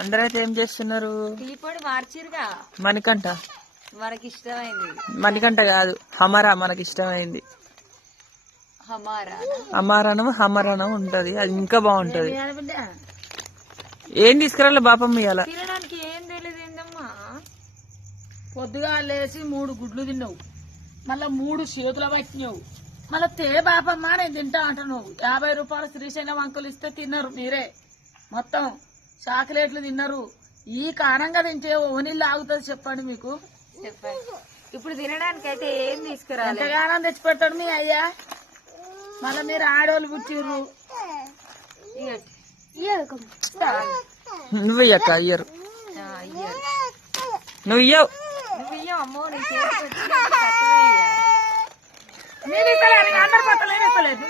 అందరైతే ఏం చేస్తున్నారు? టీ పొడి మార్చిరుగా. మణికంఠ మనకి ఇష్టమైంది. మణికంఠ కాదు, హమరా మనకి ఇష్టమైంది. హమారానం హమరానం ఉంటది, అది ఇంకా బాగుంటది. ఏం తీసుకురాలి బాపమ్మ ఇవాళ? తినడానికి ఏం తెలియదు ఏందమ్మా. పొద్దుగా లేచి 3 గుడ్లు తిన్నావు, మళ్ళా 3 చేతుల పట్టినావు, మళ్ళా బాపమ్మ నేను తింటా అంటున్నావు. 50 రూపాయలు శ్రీశైలం అంకులు ఇస్తే తిన్నారు మీరే. మొత్తం చాక్లెట్లు తిన్నారు. ఈ కారంగా తింటే ఓనిళ్ళు ఆగుతుంది చెప్పండి మీకు. చెప్పండి. ఇప్పుడు తినడానికి అయితే ఏం తీసుకురాలి? ఎంతగానం తెచ్చి పెడతాడు మీ అయ్యా. మళ్ళా మీరు ఆడోళ్ళు పుట్టిర్రు. నువ్వు ఇయ్యక్క, ఇయ్యరు. నువ్వు ఇయ్యవు. నువ్వు ఇయ్యమ్మో, నీ చేతి నేను ఇస్తలేదు, అందరి పక్కన నేను ఇస్తలేదు.